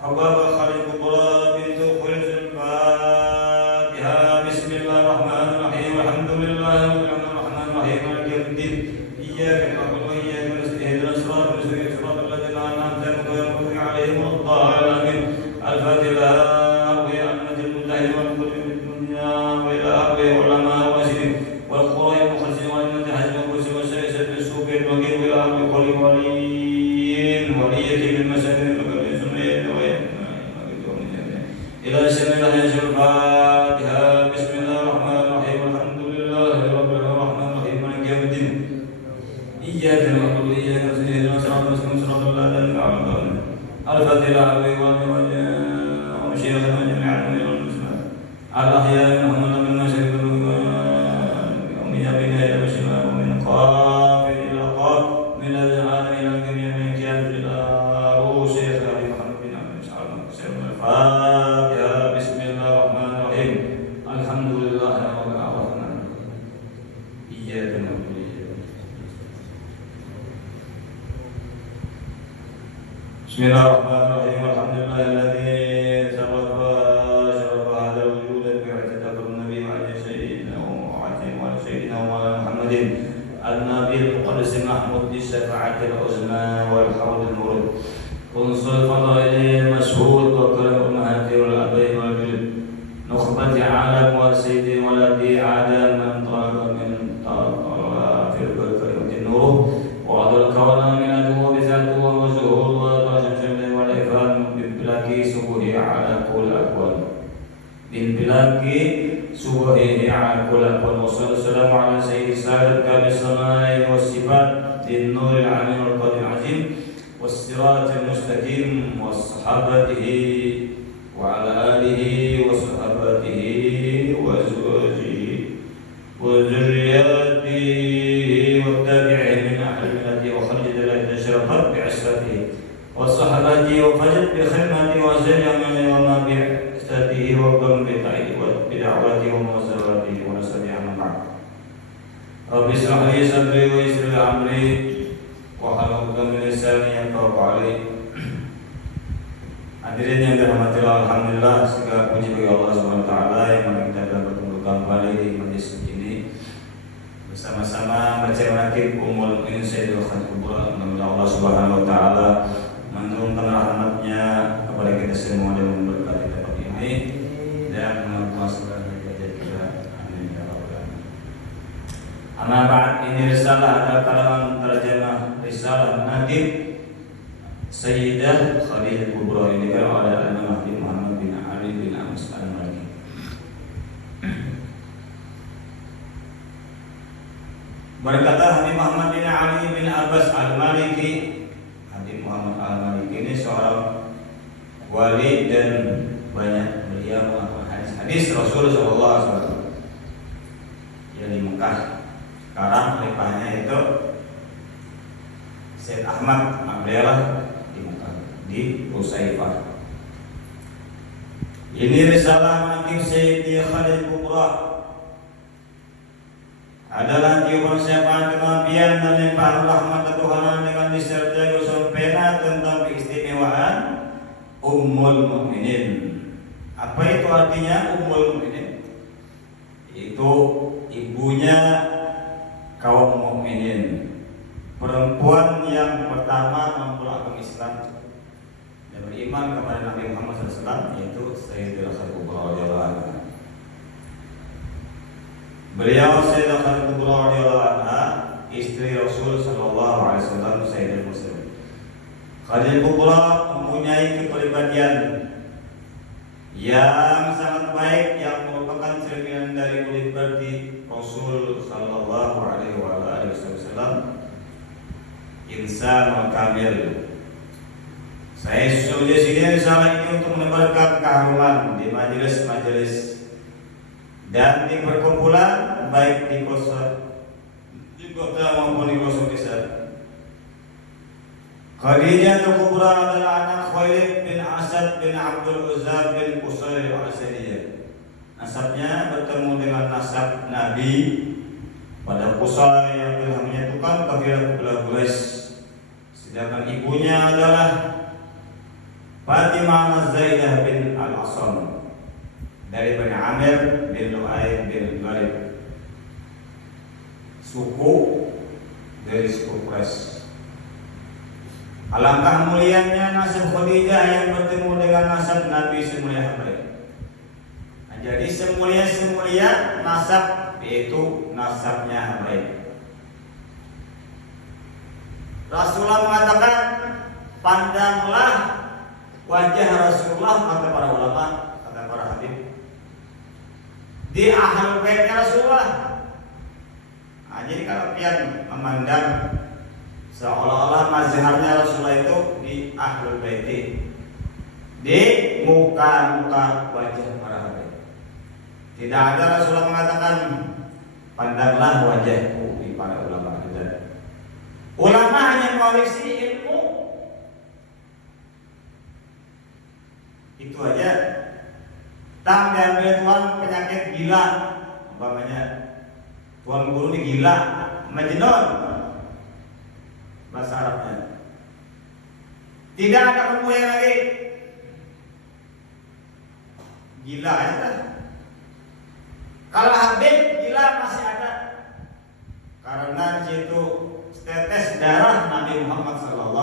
Ababa Khalil Kubra bintu Khuliz al-Fatihah. Bismillahirrahmanirrahim. Alhamdulillahirrahmanirrahim. Maliki yaumiddin. Iyyaka na'budu wa iyyaka nasta'in. Ihdinas siratal mustaqim. Siratal ladzina an'amta 'alaihim ghairil Al-Fatihah. Bismillahirrahmanirrahim. Alhamdulillahilladzi sababa syarafa hadzal wujud bi hajjatil nabi alaihi sayyidina wa sayyidina Muhammadin an-nabiyil muqaddas mahmud bi syafa'atil uzma wal hawdil murad unsul fadaili mashhud wa karam ummahatil abai wal julud nukhbati alam wa sayyidi waladi adam man talaba min talaba fil baiti nur wa adal kawana min adu bi zatu wa zuhur bilaki subuhihi ala kulli wa sallallahu ala sayyidi sadat kami samai wa sifat din nuril amin wal qadir azim was siratal mustaqim was sahabatihi wa ala alihi wa sahabatihi wa azwajihi wa zurriyyatihi wa tabi'in min ahli millati wa khalid la tashrafat bi asfatihi wa sahabatihi wa fajat bi khidmati wa zayyana wa ma bi tatihi wa qam bi ta'i wa bid'awati wa mawazawati wa nasbi amma Rabbi israh li sadri wa yassir li amri wa hlul 'uqdatam min lisani yafqahu qawli. Hadirin yang dirahmati Allah, alhamdulillah segala puji bagi Allah Subhanahu wa taala yang mana kita dapat bertemu kembali di majelis ini bersama-sama baca manaqib Ummul Mukminin Sayyidatul Kubra. Mudah-mudahan Allah Subhanahu wa taala menurunkan rahmat-Nya kepada kita semua dan memberkati dan menguasai derajat kita. Amin ya rabbal alamin. Amma ba'd, ini risalah adalah karangan terjemah risalah Nabi Sayyidah Khalil Kubra ini oleh Al-Imam Muhammad bin Ali bin Amas Al-Maliki. Berkata Habib Muhammad bin Ali bin Abbas Al-Maliki, Habib Muhammad Al-Maliki ini seorang wali dan banyak beliau hadis Rasul Sallallahu Alaihi Wasallam yang di Mekah. Sekarang khalifahnya itu Syekh Ahmad Abdullah di Mekah di Usaifah. Ini risalah Nabi Sayyidi Khalil Kubra adalah tiupan syafaat kenabian dan limpahan rahmat ketuhanan dengan disertai usul pena tentang keistimewaan Ummul Mukminin. Apa itu artinya Ummul Mukminin? Itu ibunya kaum mukminin, perempuan yang pertama memeluk agama Islam dan beriman kepada Nabi Muhammad SAW, yaitu Sayyidah Khalil Kubra radhiyallahu anha. Beliau Sayyidah Khalil Kubra radhiyallahu anha, istri Rasul sallallahu alaihi wasallam, Sayyidah Muslim. Khalil Kubra mempunyai kepribadian yang sangat baik yang merupakan cerminan dari kulit berdi Rasul sallallahu alaihi wasallam, insan kamil. Saya sudah sini risalah ini untuk menebarkan keharuman di majelis-majelis dan di perkumpulan baik di kota maupun di pelosok desa. Khadijah Kubra adalah anak Khalid bin Asad bin Abdul Uzza bin Qusay al-Asadiyah. Nasabnya bertemu dengan nasab Nabi pada Qusay yang telah menyatukan kabilah Quraisy. Sedangkan ibunya adalah Fatimah Zaidah bin Al-Asam dari Bani Amir bin Lu'ay bin Ghalib, suku dari suku Quraisy. Alangkah mulianya nasab Khadijah yang bertemu dengan nasab Nabi semulia Habaib. Nah, jadi semulia nasab yaitu nasabnya Habaib. Rasulullah mengatakan, pandanglah wajah Rasulullah, kata para ulama, kata para habib, di ahlul baitnya Rasulullah. Nah, jadi kalau pian memandang seolah-olah mazhabnya Rasulullah itu di ahlul bait, di muka-muka wajah para habib. Tidak ada Rasulullah mengatakan pandanglah wajahku di para ulama. Ulama hanya mengoreksi ilmu, itu aja. Tang diambil tuan penyakit gila, umpamanya tuan guru ini gila, majnun bahasa Arabnya. Tidak ada kemudian lagi gila aja. Kalau Habib gila masih ada, karena di situ setetes darah Nabi Muhammad SAW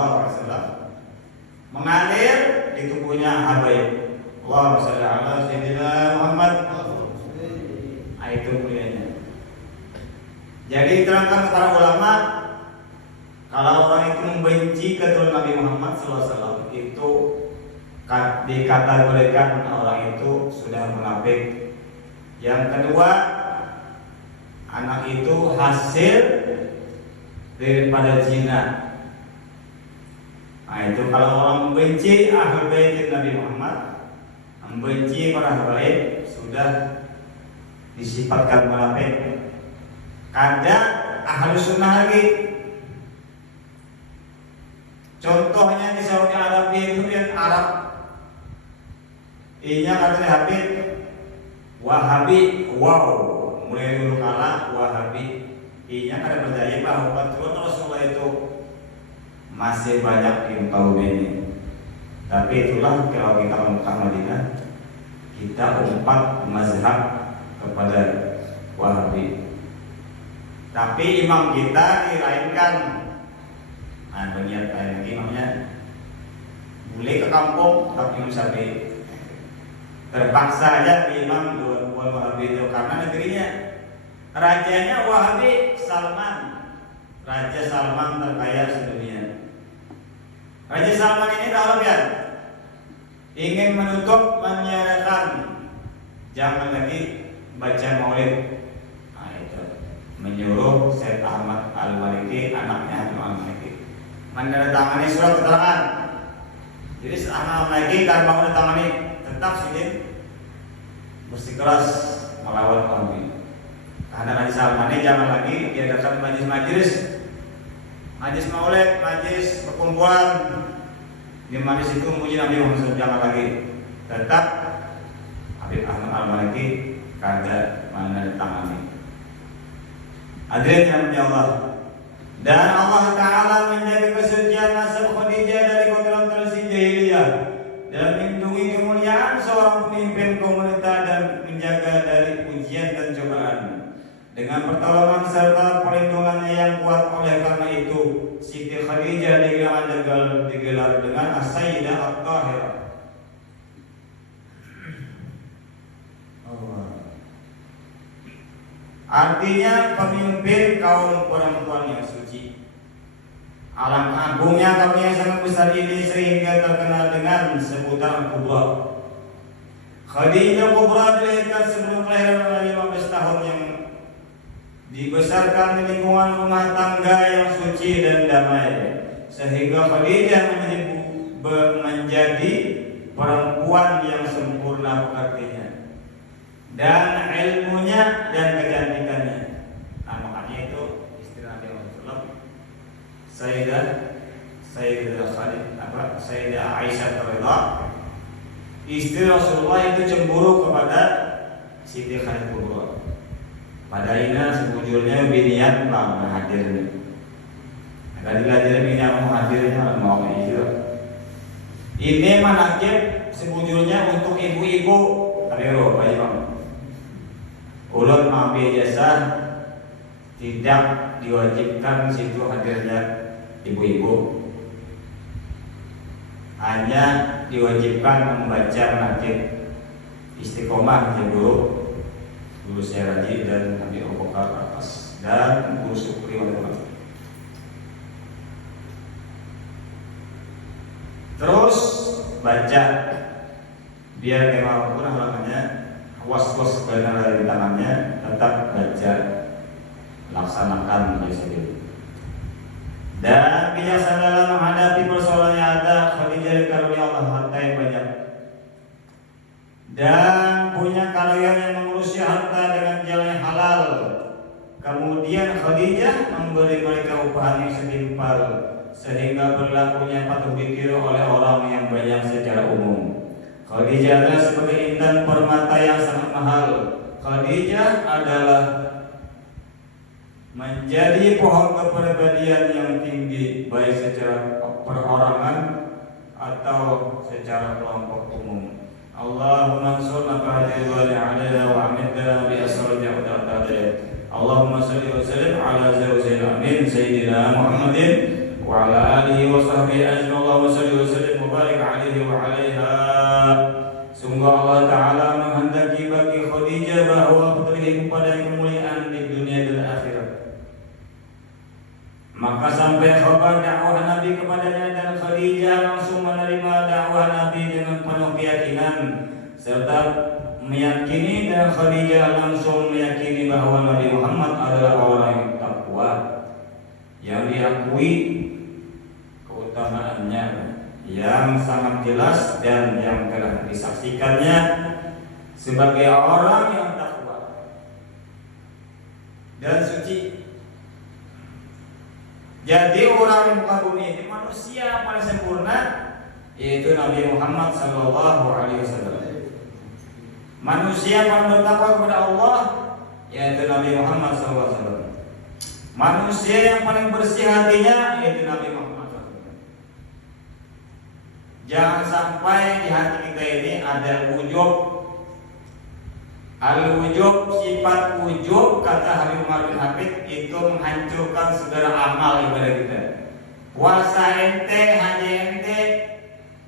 mengalir di tubuhnya Habaib. Allahumma shalli ala sayyidina Muhammad. Itu mulianya. Jadi diterangkan para ulama, kalau orang itu membenci keturunan Nabi Muhammad SAW, itu dikategorikan orang itu sudah munafik. Yang kedua, anak itu hasil daripada zina. Nah, itu kalau orang membenci ahlul bait Nabi Muhammad, membenci para habaib, sudah disifatkan munafik. Kadang ahlu sunnah lagi. Contohnya di Saudi Arabia itu yang Arab, inya katanya Habib, Wahabi, wow, mulai dulu kala Wahabi. Inya kada percaya bahwa keturunan Rasulullah itu masih banyak di muka bumi ini. Tapi itulah kalau kita Mekah Madinah, kita umpat mazhab kepada Wahabi. Tapi imam kita dirainkan, bagian lain lagi imamnya boleh ke kampung tapi Imam Syafi'i. Terpaksa aja imam dua Wahabi itu karena negerinya. Rajanya Wahabi, Salman, Raja Salman terkaya sedunia. Raja Salman ini tahu ya, ingin menutup menyiarkan jangan lagi baca maulid. Nah, itu menyuruh Syekh Ahmad Al-Maliki, anaknya Habib Al-Maliki, menandatangani surat keterangan. Jadi Syekh Ahmad Al-Maliki kan mau menandatangani, tetap sidin bersikeras melawan Wahabi. Karena Raja Salman ini jangan lagi diadakan majlis maulid, majlis perkumpulan di majlis itu memuji Nabi Muhammad, jangan lagi. Tetap Habib Ahmad Al-Maliki kada menandatangani. Hadirin yang dimuliakan Allah. Dan Allah Ta'ala menjaga kesucian nasab Khadijah dari kotoran tradisi jahiliyah dan melindungi kemuliaan seorang pemimpin komunitas dan menjaga dari ujian dan cobaan dengan pertolongan serta perlindungannya yang kuat. Oleh karena itu Siti Khadijah digelar dengan As-Sayyidah At-Tahirah. Artinya pemimpin kaum perempuan yang suci. Alangkah agungnya kaum yang sangat besar ini sehingga terkenal dengan sebutan Kubra. Khadijah Kubra dilahirkan sebelum kelahiran 15 tahun yang dibesarkan di lingkungan rumah tangga yang suci dan damai, sehingga Khadijah menjadi perempuan yang sempurna pekertinya dan ilmunya dan kecantikannya. Nah, makanya itu istri Nabi Muhammad Sayyidah Aisyah radhiyallahu, istri Rasulullah itu cemburu kepada Siti Khadijah Kubra. Padahal sebujurnya binian mau hadir. Kalau hadir binian mau hadirnya mau itu. Ini manakib sebujurnya untuk ibu-ibu. Kalian Pak Imam. Ulun mengambil ijazah tidak diwajibkan situ hadirnya ibu-ibu. Hanya diwajibkan membaca manakib istiqomah ya guru saya Raji dan Nabi Abu Bakar Atas dan guru Syukri wali. Terus baca biar kemampuan halangannya was-was benar dari tangannya tetap baca laksanakan tersebut. Dan bijaksana dalam menghadapi persoalan yang ada Khadijah karunia Allah harta yang banyak dan punya karya yang mengurusi harta dengan jalan yang halal. Kemudian Khadijah memberi mereka upah yang setimpal sehingga berlakunya patut ditiru oleh orang yang banyak secara umum. Khadijah adalah sebagai intan permata yang sangat mahal. Khadijah adalah menjadi pohon kepribadian yang tinggi baik secara perorangan atau secara kelompok umum. Allahumma ansurna ba'da wa li'alana wa amidna bi asrarika wa ta'ala. Allahumma salli wa sallim ala zawjil amin sayyidina Muhammadin wa ala alihi wa sahbihi ajma'in. Allahumma salli wa sallim wa barik alaihi wa alaiha. Sungguh Allah Ta'ala menghendaki bagi Khadijah bahwa putri kepada kemuliaan di dunia dan akhirat. Maka sampai khabar dakwah Nabi kepadanya dan Khadijah langsung menerima dakwah Nabi dengan penuh keyakinan serta meyakini, dan Khadijah langsung meyakini bahwa Nabi Muhammad adalah orang yang takwa yang diakui keutamaannya yang sangat jelas dan yang telah disaksikannya sebagai orang yang takwa dan suci. Jadi orang yang muka bumi ini manusia yang paling sempurna yaitu Nabi Muhammad SAW. Manusia yang paling bertakwa kepada Allah yaitu Nabi Muhammad SAW. Manusia yang paling bersih hatinya yaitu Nabi Muhammad SAW. Jangan sampai di hati kita ini ada ujub. Al-wujub, sifat wujub kata Habib Umar bin Habib itu menghancurkan segala amal ibadah kita. Puasa ente, haji ente,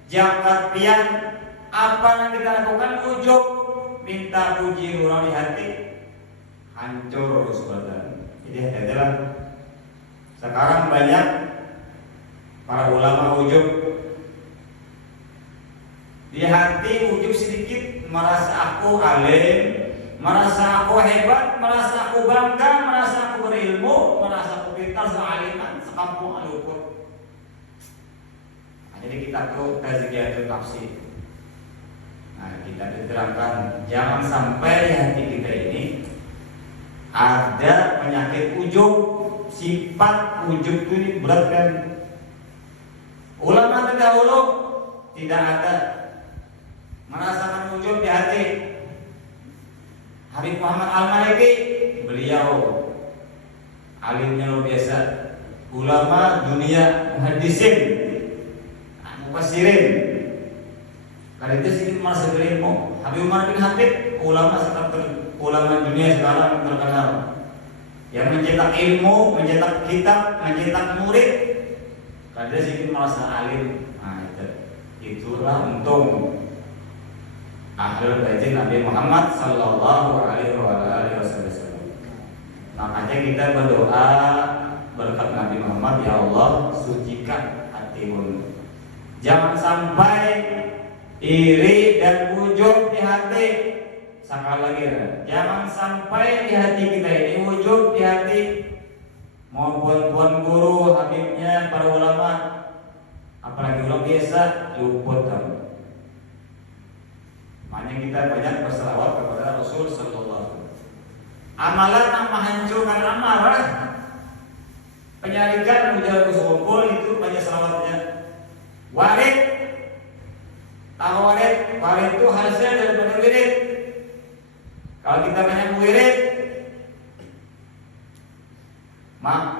zakat pian, apa yang kita lakukan wujub, minta puji orang di hati, hancur sebenarnya. Jadi hati-hatilah. Sekarang banyak para ulama wujub. Di hati wujud sedikit, merasa aku alim, merasa aku hebat, merasa aku bangga, merasa aku berilmu, merasa aku pintar sealiman, sekampung aluput. Nah, jadi kita tuh tazkiyatun nafsi. Nah, kita diterangkan jangan sampai di hati kita ini ada penyakit ujub. Sifat ujub itu ini berat kan? Ulama terdahulu tidak ada merasakan ujub di hati. Habib Muhammad Al-Maliki, beliau alimnya luar biasa, ulama dunia muhaddisin, mufassirin. Kali itu sedikit merasa berilmu. Habib Umar bin Habib, ulama dunia sekarang terkenal, yang mencetak ilmu, mencetak kitab, mencetak murid. Kali itu sedikit merasa alim. Nah, itulah untung ahlul bait Nabi Muhammad sallallahu alaihi wasallam. Makanya kita berdoa berkat Nabi Muhammad, ya Allah sucikan hatimu. Jangan sampai iri dan ujub di hati. Sekali lagi, jangan sampai di hati kita ini ujub di hati. Maupun tuan guru, habibnya, para ulama, apalagi ulama biasa, luput kamu. Makanya kita banyak berselawat kepada Rasul sallallahu alaihi wasallam. Amalan yang menghancurkan amarah, penyarikan ujar kumpul itu banyak selawatnya. Warid, tahu warid itu hasil daripada wirid. Kalau kita banyak wirid,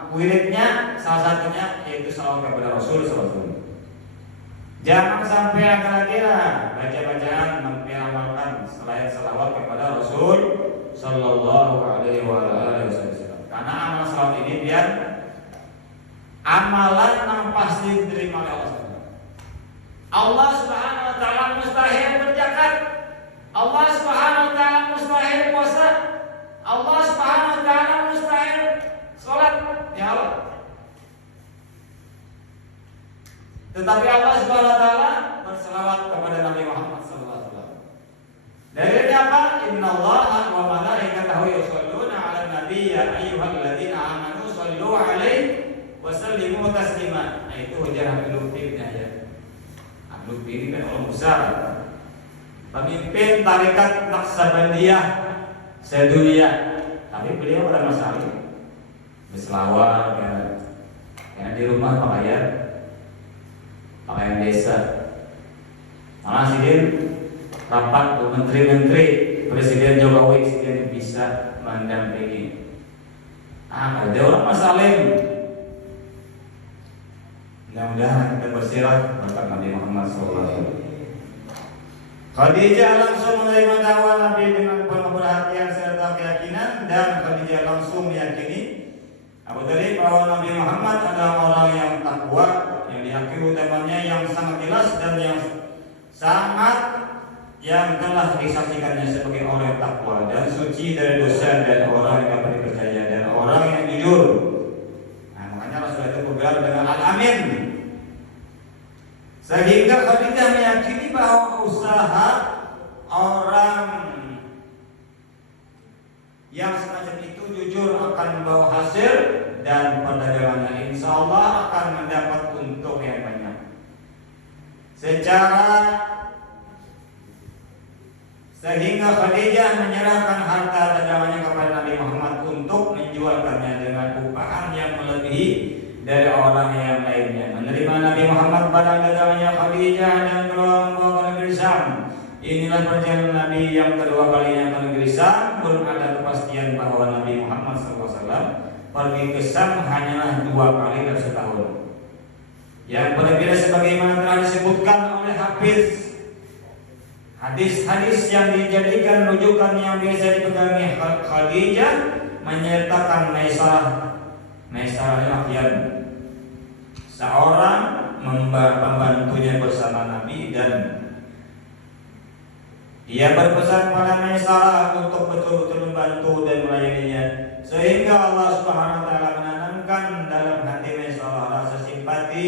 wiridnya salah satunya yaitu selawat kepada Rasul sallallahu alaihi wasallam. Jangan sampai ada lagi lah baca-bacaan mengamalkan selain salawat kepada Rasul Sallallahu Alaihi Wasallam. Karena amal salawat ini biar amalan yang pasti diterima oleh Allah. Allah Subhanahu Wa Taala mustahil berzakat. Allah Subhanahu Wa Taala mustahil puasa. Allah Subhanahu Wa Taala mustahil sholat. Ya Allah. Tetapi Allah Subhanahu Wa Taala berselawat kepada Nabi Muhammad Sallallahu Alaihi Wasallam. Dalilnya apa? Innallaha wa malaikatahu yusholluna 'alan nabi ya ayyuhalladzina amanu shollu 'alaihi wa sallimu taslima. Nah, itu hujah Abdul Fikri ya. Abdul Fikri kan orang besar, pemimpin tarekat Naqsabandiyah sedunia. Tapi beliau orang Masari berselawat ya di rumah pakaian desa. Malah sidin rapat menteri-menteri Presiden Jokowi sidin bisa mendampingi. Ada orang masalim. Mudah-mudahan kita bersirah berkat Nabi Muhammad SAW. Khadijah langsung menerima dakwah Nabi dengan penuh perhatian serta keyakinan, dan Khadijah langsung meyakini Abu Talib bahwa Nabi Muhammad adalah orang yang takwa, yang diyakini utamanya yang sangat jelas dan yang telah disaksikannya sebagai orang yang takwa dan suci dari dosa dan orang yang dapat dipercaya dan orang yang jujur. Nah, makanya Rasulullah itu bergelar dengan Al-Amin. Sehingga Khadijah meyakini bahwa usaha orang yang semacam itu jujur akan membawa hasil, dan perdagangannya insya Allah akan mendapat untung yang banyak. Sehingga Khadijah menyerahkan harta dagangannya kepada Nabi Muhammad untuk menjualkannya dengan upah yang melebihi dari orang yang lainnya. Menerima Nabi Muhammad barang dagangannya Khadijah dan keluar membawa ke negeri Syam. Inilah perjalanan Nabi yang kedua kalinya ke negeri Syam. Belum ada kepastian bahwa Nabi Muhammad SAW pergi ke Syam hanyalah 2 kali dalam setahun. Yang berbeda sebagaimana telah disebutkan oleh hadis-hadis yang dijadikan rujukan yang biasa dipegangi Khadijah menyertakan Maisarah yang seorang pembantunya bersama Nabi, dan ia berpesan pada Maisarah untuk betul-betul membantu dan melayaninya, sehingga Allah Subhanahu Wa Taala menanamkan dalam hati Maisarah rasa simpati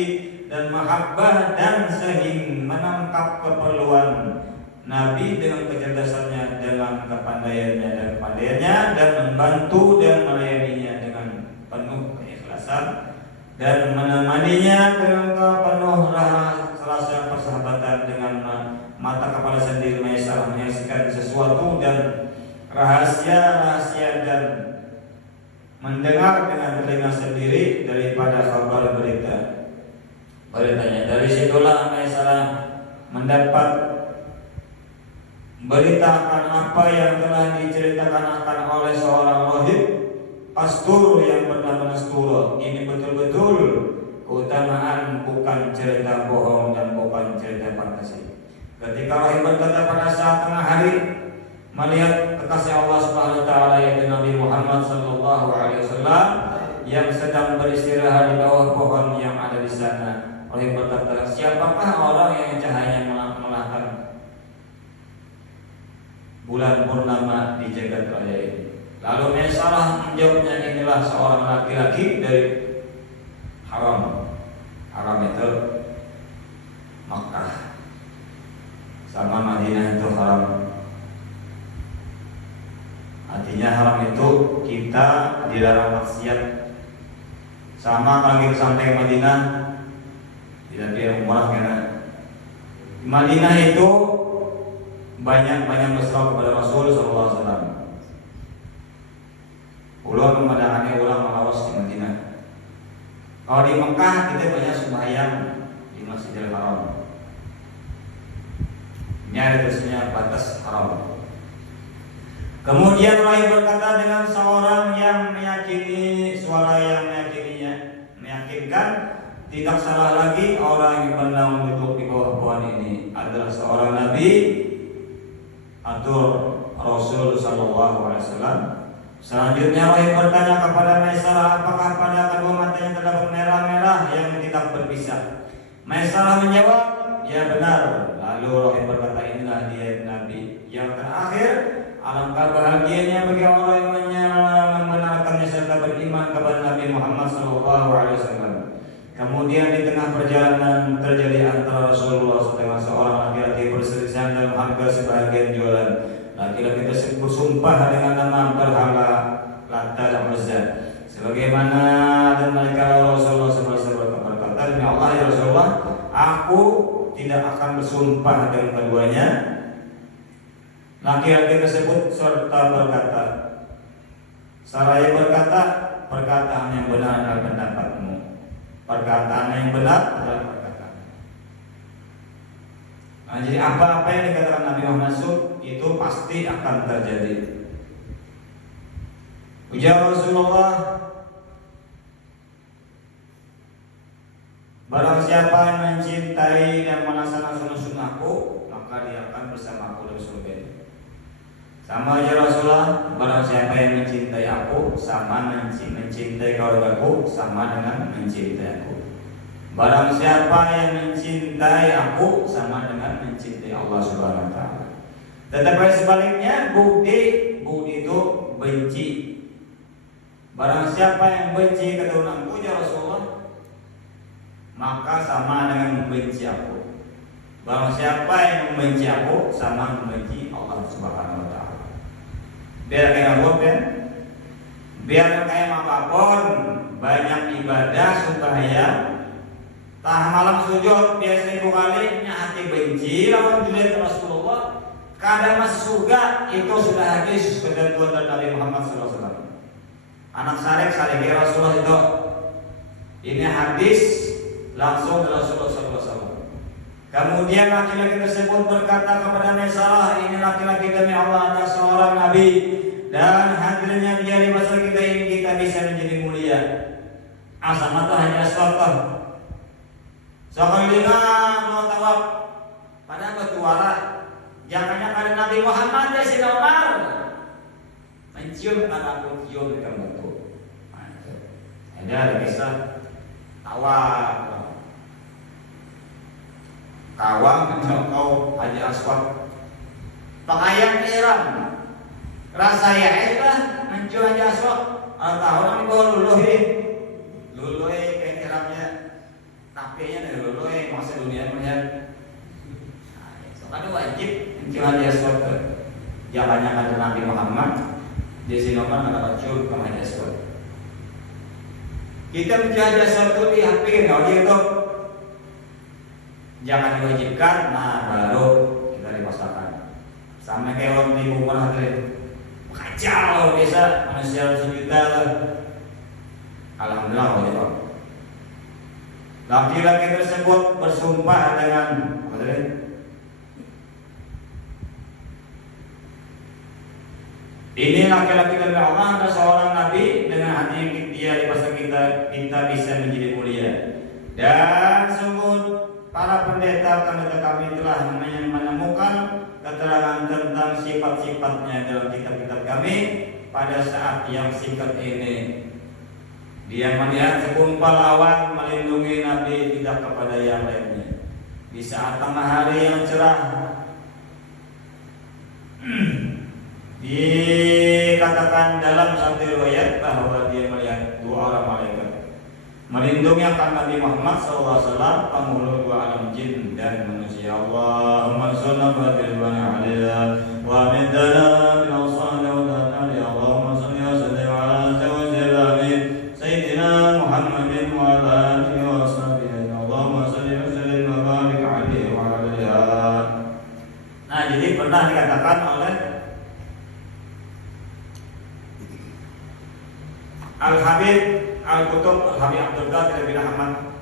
dan mahabbah, dan sehingga menangkap keperluan Nabi dengan kecerdasannya, dengan kepandaiannya dan membantu dan melayaninya dengan penuh keikhlasan, dan menemaninya dengan penuh rasa persahabatan. Dengan mata kepala sendiri Maisarah menyaksikan sesuatu dan rahasia dan mendengar dengan telinga sendiri daripada kabar beritanya. Dari situlah Maisarah mendapat berita akan apa yang telah diceritakan akan oleh seorang rahib pastur yang bernama Nastura. Ini betul-betul keutamaan, bukan cerita bohong dan bukan cerita fantasi. Ketika rahib berkata pada saat tengah hari melihat kekasih Allah Subhanahu Wa Taala yaitu Nabi Muhammad Sallallahu Alaihi Wasallam yang sedang beristirahat di bawah pohon yang ada di sana, rahib berkata, siapakah orang yang cahayanya melahkan bulan purnama di jagat raya ini? Lalu Maisarah menjawabnya, inilah seorang laki-laki dari Haram. Haram itu Makkah, sama Madinah itu haram. Artinya haram itu kita dilarang maksiat. Sama kalau kita sampai Madinah tidak dia umrah, karena Madinah itu banyak berserah kepada Rasul Sallallahu Alaihi Wasallam. Ulah kemadaan ulah melawas di Madinah. Kalau di Mekah kita banyak sembahyang di Masjidil Haram. Ini ada tulisannya batas haram. Kemudian Rahib berkata dengan seorang yang meyakini, suara yang meyakinkan, tidak salah lagi orang yang pernah duduk di bawah seorang nabi atau Rasul sallallahu alaihi wasallam. Selanjutnya wahai bertanya kepada Maisarah, apakah pada kedua matanya terdapat merah-merah yang tidak berpisah? Maisarah menjawab, ya benar. Lalu Wahai berkata, inilah dia Nabi yang terakhir. Alangkah bahagianya bagi orang yang membenarkannya serta beriman kepada Nabi Muhammad SAW. Kemudian di tengah perjalanan terjadi antara Rasulullah dengan seorang laki-laki perselisihan dalam harga sebagian jualan. Laki-laki tersebut bersumpah dengan nama berhala Lata dan Uzza. Sebagaimana dan mereka Rasulullah SAW berkata, demi Allah ya Rasulullah, aku tidak akan bersumpah dengan keduanya. Laki-laki tersebut serta berkata, Saraya berkata, perkataan yang benar adalah pendapatmu. Perkataan yang benar adalah perkataan. Nah, jadi apa-apa yang dikatakan Nabi Muhammad itu pasti akan terjadi. Ujar Rasulullah, barang siapa yang mencintai dan melaksanakan sunnahku, maka dia akan bersamaku dalam surga. Sama aja Rasulullah, barang siapa yang mencintai aku, sama mencintai keluargaku, sama dengan mencintai aku. Barang siapa yang mencintai aku, sama dengan mencintai Allah Subhanahu Wa Taala. Tetapi sebaliknya, budi itu benci. Barang siapa yang benci keturunanku, ya Rasulullah, maka sama dengan membenci aku. Barang siapa yang membenci aku, sama membenci Allah Subhanahu Wa Taala. Biar kayak apapun, biar kayak apapun, banyak ibadah supaya tah malam sujud biasa 1000 kali, hati benci lawan diri Rasulullah. Kadang masuk surga itu sudah hadis ketentuan dari Nabi Muhammad SAW. Anak sarek Rasulullah itu. Ini hadis langsung dari Rasulullah SAW. Kemudian laki-laki tersebut berkata kepada Maisarah, ini laki-laki demi Allah adalah seorang nabi dan hadirnya dia di masa kita ini kita bisa menjadi mulia. Asamatu hanya aswatah. Sekali dengar mau tawab pada ketuara. Jangannya pada Nabi Muhammad ya Sayyidina Umar mencium karena aku cium di kamu. Ada kisah tawab. Kawang mencokau Haji Aswad pakaian ihram rasa ya itu mencium Haji Aswad atau orang bawa luluhi kayak ihramnya tapinya dari luluhi masa dunia melihat soalnya wajib mencium Haji Aswad jangannya ada Nabi Muhammad di sini orang kata cium ke Haji Aswad kita mencium Haji Aswad itu dihampir kalau itu jangan diwajibkan, nah baru kita dipaksakan. Sama kayak orang di umur hadirin, kacau biasa manusia sejuta lah. Alhamdulillah wajib. Laki-laki tersebut bersumpah dengan hadirin. Ini laki-laki dari Allah adalah seorang nabi dengan hati yang dia di masa kita bisa menjadi mulia. Dan sungguh para pendeta kami telah menemukan keterangan tentang sifat-sifatnya dalam kitab-kitab kami pada saat yang singkat ini. Dia melihat segumpal awan melindungi Nabi tidak kepada yang lainnya. Di saat tengah hari yang cerah dikatakan dalam satu riwayat bahwa dia melihat 2 orang malaikat melindungi akan Nabi Muhammad SAW, penghulu 2 alam jin dan manusia. Allahumma salli wa sallim wa midana min awsana wa tanari. Allahumma salli wa sallim ala sayyidina Muhammadin wa ala alihi wa sahbihi. Allahumma salli wa sallim wa barik alaihi wa ala alihi. Nah, jadi pernah dikatakan oleh Al-Habib Al-Kutub Al-Habib Abdul Qadir bin Ahmad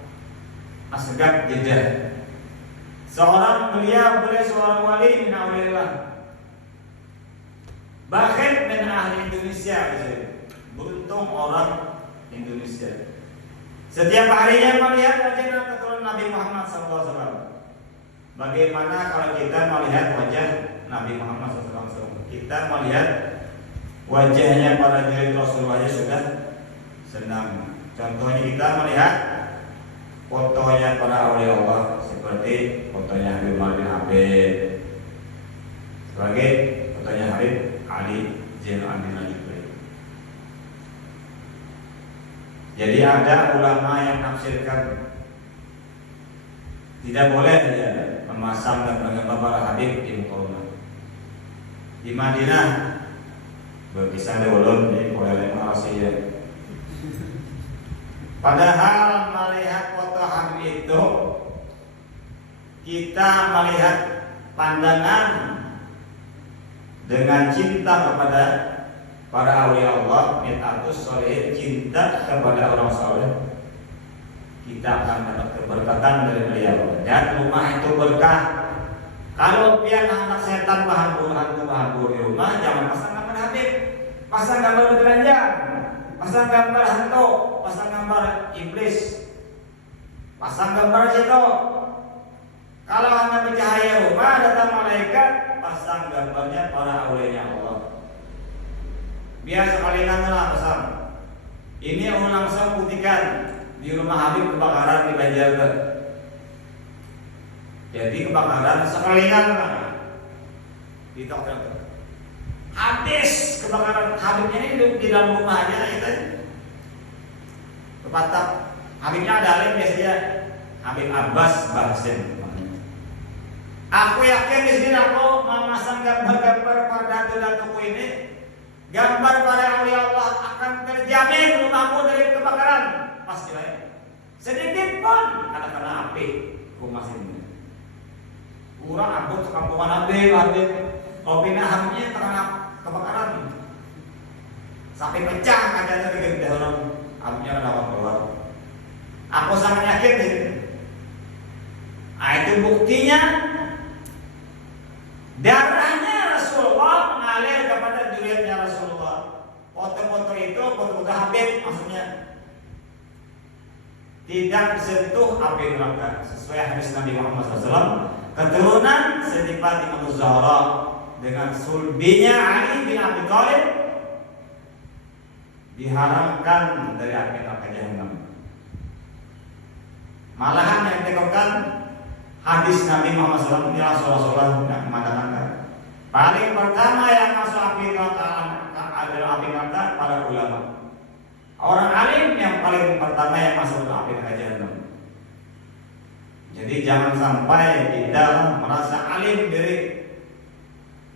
Asgad Jeddah. Beliau seorang wali min awliyaillah. Bahkan min ahli Indonesia. Beruntung orang Indonesia. Setiap harinya melihat wajah keturunan Nabi Muhammad SAW. Bagaimana kalau kita melihat wajah Nabi Muhammad SAW? Kita melihat wajahnya para jurid Rasulullah sudah senang. Contohnya kita melihat fotonya para awliya Allah seperti fotonya Habib Umar bin Habib, sebagai fotonya Habib Ali Zainal Abidin Al-Jubri. Jadi ada ulama yang menafsirkan tidak boleh ya memasang gambar para Habib di muka. Di Madinah berkisah dewalon di oleh Malaysia. Padahal melihat foto Habib itu kita melihat pandangan dengan cinta kepada para awliya Allah, mitatus sholihin, cinta kepada orang saleh, kita akan dapat keberkatan dari beliau dan rumah itu berkah. Kalau pian anak setan hantu di rumah, jangan pasang gambar Habib, pasang gambar beranjang, pasang gambar hantu, pasang gambar iblis, pasang gambar situ. Kalau anak bercahaya rumah, datang malaikat, pasang gambarnya para awliya Allah. Biasa kali nanglah pasang. Ini langsung buktikan di rumah Habib kebakaran di Banjar. Jadi kebakaran sekalian di toko habis kebakaran. Habibnya ini di dalam rumahnya itu kepatak. Habibnya ada lain biasanya Habib Abbas Bahasin. Aku yakin di sini aku memasang gambar-gambar pada datu-datuku ini, gambar para awliya Allah akan terjamin rumahku dari kebakaran. Pasti lah. Sedikit pun kata-kata api rumah sini. Kurang abut kampungan Habib, opina Habibnya terkena kebakaran. Sampai pecah kacanya di orang Habibnya dapat keluar. Aku sangat yakin ini. Nah, itu buktinya darahnya Rasulullah mengalir kepada juridnya Rasulullah. Foto-foto itu foto-foto Habib maksudnya tidak sentuh api neraka sesuai hadis Nabi Muhammad SAW. Keturunan Siti Fatimah Zahra dengan sulbinya Ali bin Abi Thalib diharamkan dari api neraka Jahannam. Malahan yang ditekankan hadis Nabi Muhammad SAW ini Rasulullah yang mengatakan paling pertama yang masuk api neraka adalah api neraka para ulama. Orang alim yang paling pertama yang masuk ke api neraka Jahannam. Jadi jangan sampai kita merasa alim diri.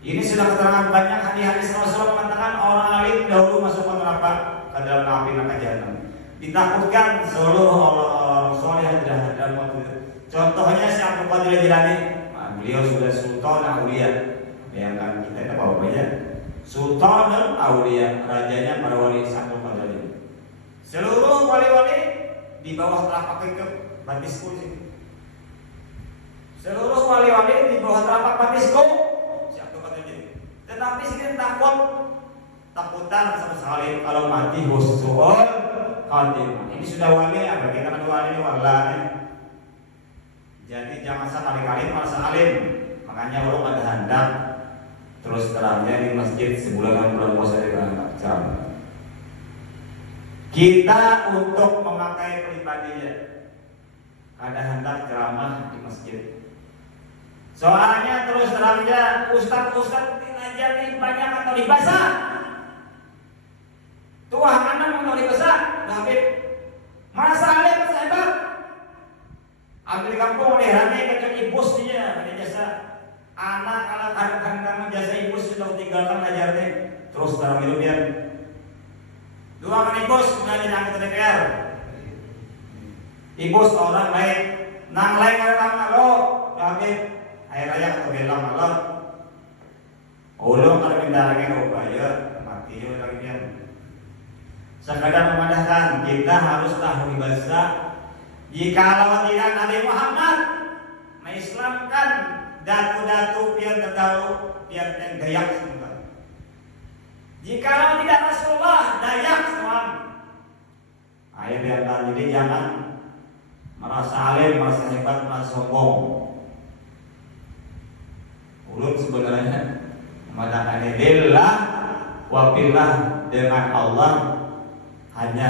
Ini sudah keterangan banyak hadis Rasulullah mengatakan orang alim dahulu masuk ke neraka ke dalam api neraka Jahannam. Ditakutkan seluruh orang soleh yang tidak ada waktu itu. Contohnya si Abdul Qadir Jilani, beliau sudah Sultan Aulia. Bayangkan kita itu bapaknya Sultan Aulia, rajanya para wali Abdul Qadir. Seluruh wali-wali di bawah telapak kaki batisku sini. Seluruh wali-wali di bawah telapak batisku si Abdul Qadir. Tetapi sini takutan sama sekali kalau mati husnul khatimah. Ini sudah wali apa? Kita kan wali walane. Jadi jangan sekali-kali merasa alim. Makanya orang ada hendak terus terangnya di masjid sebulan bulan puasa di ceramah. Kita untuk memakai pribadinya ada hendak ceramah di masjid. Soalnya terus terangnya ustaz ngajari banyak atau dibasa. Tuah anak atau dibasa, Habib. Masa alim hebat. Ambil kampung daerahnya kecil ibus dia ada jasa anak kalau kadang-kadang jasa ibus sudah tinggalkan ajarnya terus terang itu biar dua kan ibus mengajar anggota DPR ibus orang lain nang lain karena lo Habib air raya atau belang Allah ulung kalau pindah lagi upaya mati juga lagi dia sekadar memandangkan kita harus tahu bahasa. Jikalau tidak Nabi Muhammad mengislamkan datu-datu biar tertahu biar dayak semua. Jikalau tidak Rasulullah dayak semua. Ayo biarkan, jadi jangan merasa alim, merasa hebat, merasa sombong. Ulun sebenarnya mengatakan lillah wa billah, dengan Allah hanya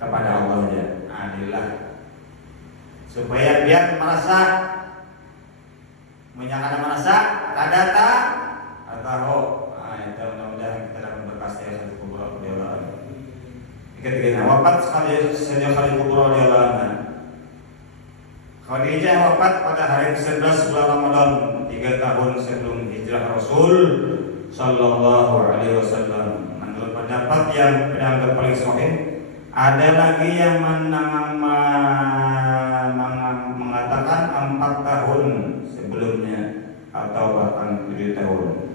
kepada Allah saja. Lillah, supaya biar merasa merasa kadata atau itu mudah-mudahan kita dapat berkas ya satu kubur dia Allah. Ketika wafat sejak hari kubur dia Allah. Khadijah wafat pada hari ke-11 bulan Ramadan 3 tahun sebelum hijrah Rasul Sallallahu Alaihi Wasallam. Menurut pendapat yang dianggap paling sahih, ada lagi yang mengatakan 4 tahun sebelumnya atau bahkan 7 tahun.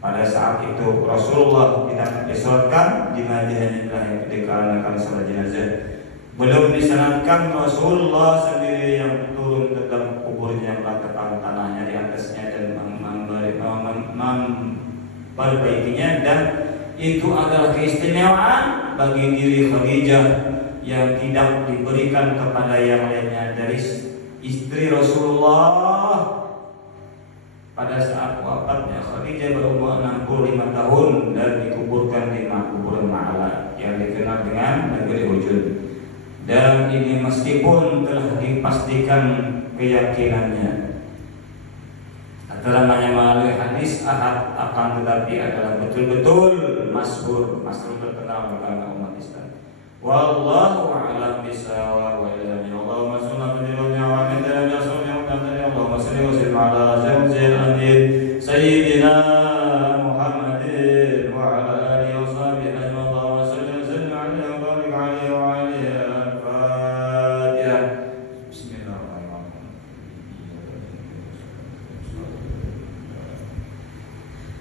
Pada saat itu Rasulullah tidak disolatkan jenazahnya dikarenakan salat jenazah. Belum disanadkan Rasulullah sendiri yang turun ke dalam kuburnya, meletakkan tanahnya di atasnya dan memperbaikinya, dan itu adalah keistimewaan bagi diri Khadijah yang tidak diberikan kepada yang lainnya dari istri Rasulullah. Pada saat wafatnya Khadijah berumur 65 tahun dan dikuburkan di kuburan Ma'ala yang dikenal dengan negeri Hujud. Dan ini meskipun telah dipastikan keyakinannya teramanya melalui hadis ahad, akan tetapi adalah betul-betul masyhur terkenal di kalangan umat Islam. Wallahu a'lam bishawab. Wa ilaihi Allahumma shalli ala Allahumma salli wa sallim ala sayyidina Muhammadin wa ala alihi wa sahbihi ajma'in. Allahumma salli wa sallim alaihi wa barik alaihi wa alihi. Al-Fatihah. Bismillahirrahmanirrahim.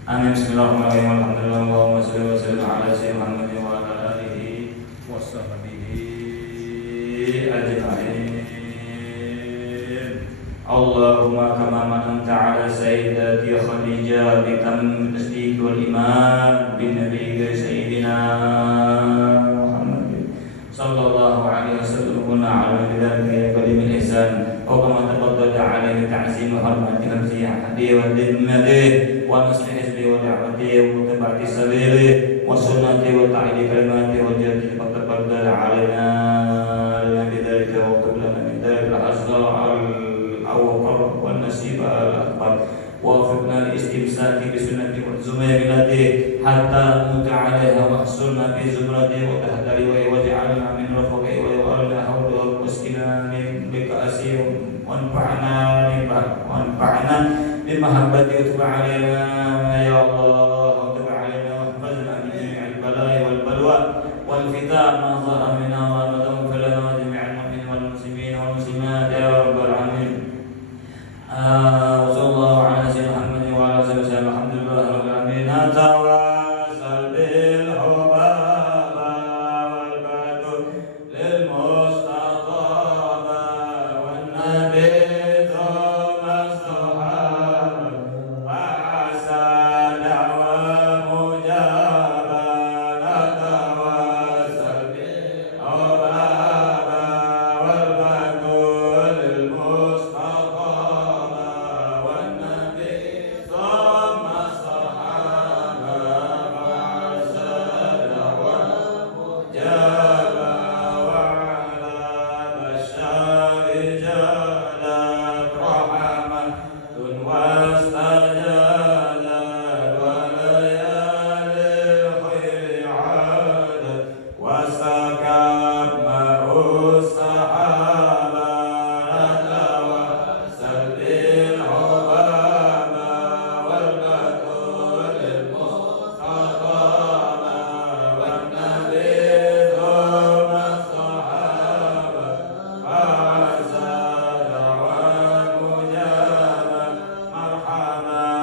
Amin. Bismillahirrahmanirrahim. Alhamdulillah. Allahumma shalli wa sallim ala sayyidina Muhammadin wa ala alihi wa sahbihi ajma'in. Allahumma kama mananta ala sayyidati Khadijah bitam tasdiq wal iman bin nabi sayyidina Muhammad sallallahu alaihi wasallam ala bidalika qadim al-ihsan wa kama taqaddada alaihi ta'zim hormati nafsi hadi wa dimmati wa nasli hizbi wa da'wati wa mutabati sabili wa sunnati wa ta'idi kalimati wa jati taqaddada alaina lana bidalika wa qablana min dalika al-asrar al-awqar wa nasiba al-akbar ووفقنا للاستمساك بسنة زميلته حتى نموت عليها واحصرنا في زمرته وتحتري واجعلنا من رفقه ويغرنا حوله واسقنا من بكأسه وانفعنا بمحبته وتب علينا يا الله وتب علينا واحفظنا من جميع البلاء والبلوى والفتن ما ظهر منا وما بطن لنا وجميع المؤمنين والمسلمين والمسلمات يا رب العالمين. وصلى الله على سيدنا محمد وعلى اله وصحبه. الحمد لله رب العالمين. نتواصل بالحباب والبدر للمصطفى والنبي ثم الصحابه وعسى دعوى مجابه. نتواصل بالحباب والبدر للمصطفى مرحبا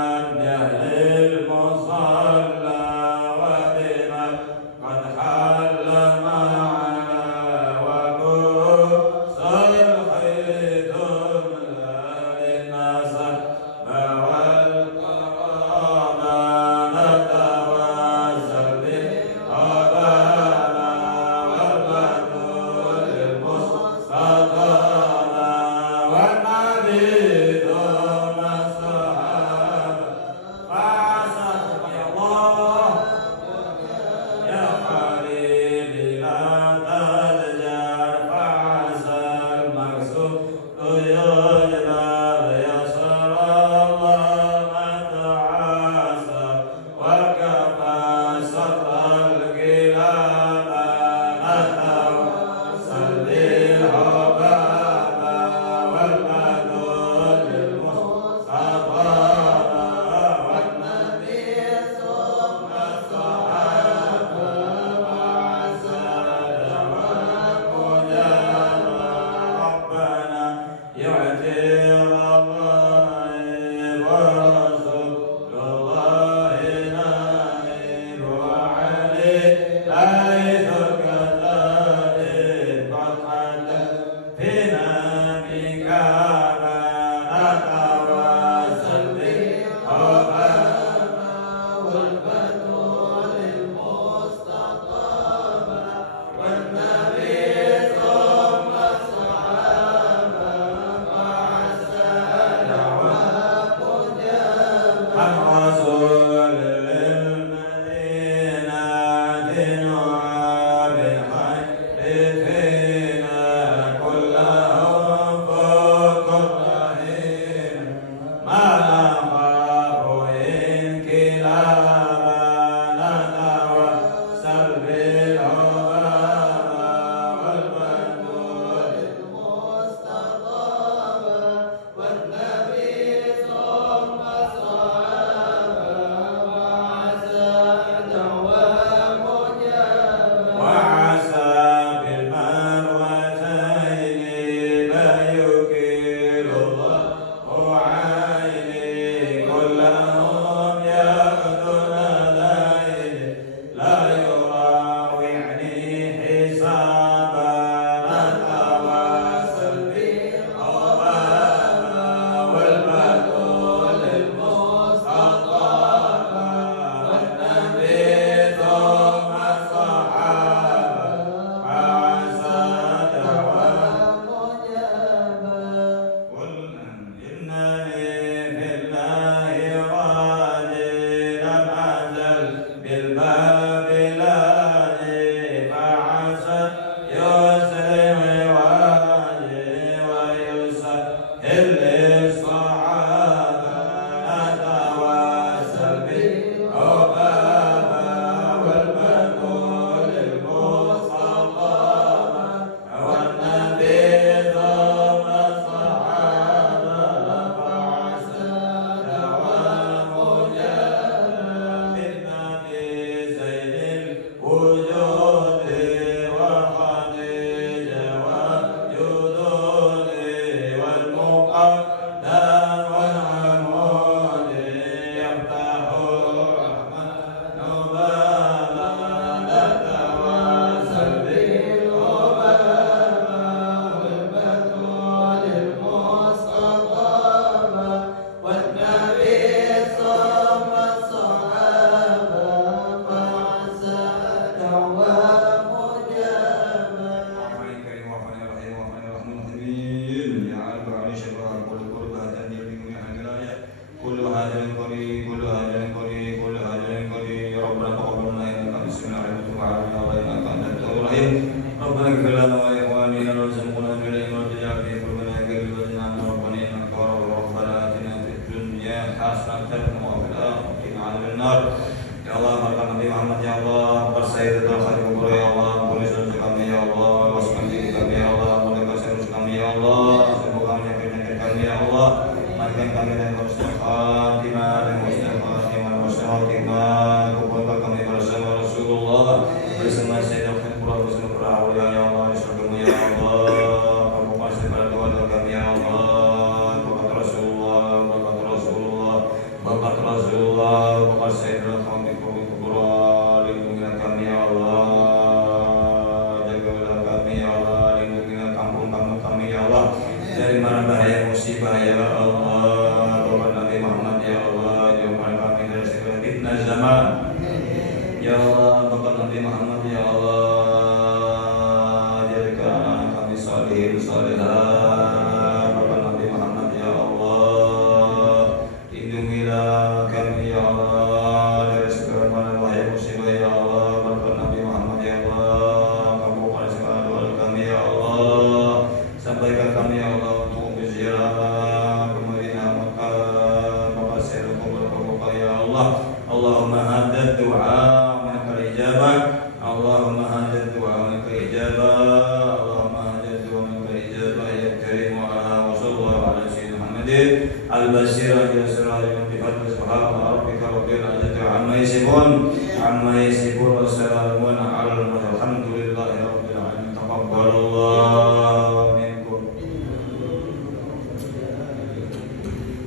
Amma yasifun wassalamun ala al-mursalin